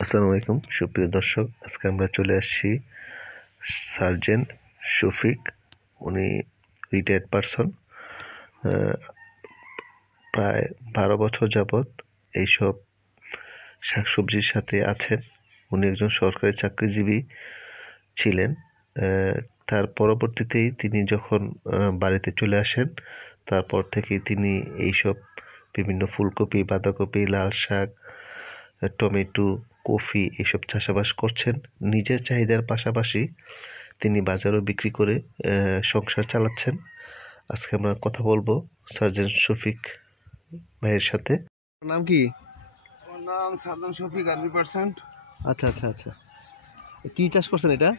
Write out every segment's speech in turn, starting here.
আসসালামু আলাইকুম সুপ্রিয় দর্শক, আজকে আমরা চলে আসছি সার্জেন্ট শফিক। উনি রিটায়ার্ড পারসন, প্রায় 12 বছর যাবৎ এইসব শাকসবজির সাথে আছেন। উনি একজন সরকারি চাকরিজীবী ছিলেন। তার পরবর্তীতেই তিনি যখন বাড়িতে চলে আসেন, তারপর থেকেই তিনি এইসব বিভিন্ন ফুলকপি, বাঁধাকপি, লাল শাক, টমেটো, কফি এসব চাষাবাস করছেন। নিজের চাহিদার পাশাপাশি তিনি বাজারও বিক্রি করে সংসার চালাচ্ছেন। আজকে আমরা কথা বলবো সার্জেন্ট শফিক ভাইয়ের সাথে। নাম কি? ওর নাম সার্জন শফিক, আর্মি পার্সেন্ট। আচ্ছা আচ্ছা আচ্ছা, কি চাষ করছেন এটা?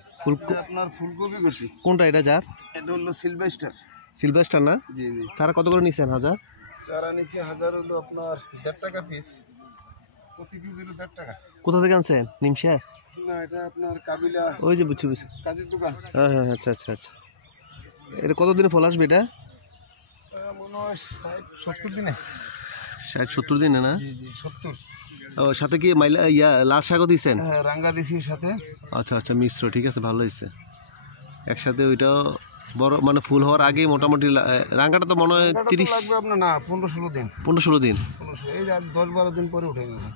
আপনার ফুলকপি করছি। কোনটা এটা? যার এটা হলো সিলভেস্টার। সিলভাস্টার না? জি জি। তারা কত করে নিচ্ছেন? 1000 চারা নিচে 1000 হলো আপনার 1.5 টাকা পিস। প্রতি পিস হলো 1.5 টাকা। কোথা থেকে আনছেন? নিমশা? না, এটা আপনার কাবিলা ওই যে বুঝছি বুঝছি। কাজের দোকান। হ্যাঁ হ্যাঁ, আচ্ছা আচ্ছা আচ্ছা। এটা কতদিনে ফল আসবে এটা? মনে হয় 60-70 দিনে। 60-70 দিনে না? জি জি, 70। ও, সাথে কি লাল শাকও দিচ্ছেন? হ্যাঁ, রাঙ্গা দিছি সাথে। আচ্ছা আচ্ছা, মিশ্র, ঠিক আছে, ভালো হয়েছে। একসাথে ওইটাও বড়, মানে ফুল হওয়ার আগে মোটামুটি রাঙ্গাটা তো মনে হয় 30 লাগবে আপনার, না 15-16 দিন। 15-16 দিন। 15 এই 10-12 দিন পরে উঠে গেছে।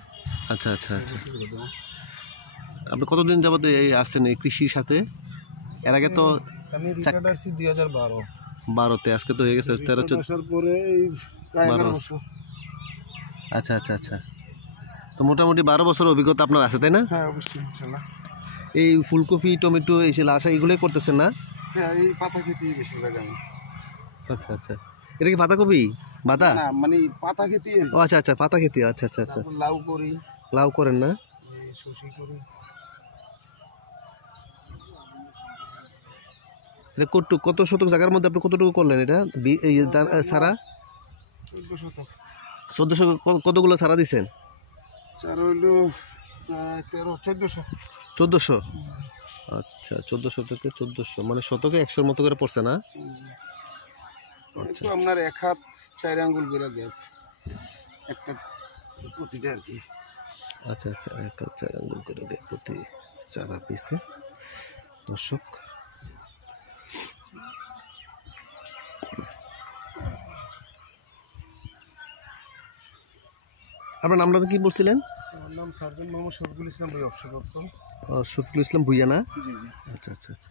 আচ্ছা আচ্ছা আচ্ছা। আপনি কতদিন যাবত আসছেন এই কৃষির সাথে? এর আগে তো আমি রিটায়ার্ড আসছি 2012। 12তে, আজকে তো হয়ে গেছে 13-14 পরে এই প্রায় 12 11 বছর। বছর। আচ্ছা আচ্ছা আচ্ছা, তো মোটামুটি 12 বছর অভিজ্ঞতা আপনার আছে, তাই না? হ্যাঁ, অবশ্যই ইনশাআল্লাহ। এই ফুলকপি, টমেটো, এই যে লাল শাক, এগুলোই করতেছেন না? হ্যাঁ, এই পাতা খেতেই বেশি লাগে আমি। আচ্ছা আচ্ছা, এটা কি পাতাকপি? বাতা না, মানে পাতা খেতে। ও আচ্ছা আচ্ছা, পাতা খেতে, আচ্ছা আচ্ছা আচ্ছা। লাউ করি, লাউ করেন না? শসি করি। এটা কত শতক জায়গার মধ্যে আপনি কতটুকু করলেন এটা? এই সারা 14 শতক। 1400, কতগুলো সারা দিচ্ছেন? চার হইলো 1400। 1400? আচ্ছা, 1400 থেকে 1400, মানে শতকে 100-র মতো করে পড়ছে না? তো আপনার 1 হাত 4 আঙ্গুল করে গ্যাপ একটা প্রতিটা আর কি। আচ্ছা আচ্ছা, 1 হাত 4 আঙ্গুল করে দেয় প্রতি চারা পিসে। দর্শক, আপনার নামটা কি বলছিলেন? আমার নাম সার্জেন্ট মোহাম্মদ শফিকুল ইসলাম, ভাই অবসরপ্রাপ্ত। শফিকুল ইসলাম ভুইয়া না? জি জি। আচ্ছা আচ্ছা আচ্ছা।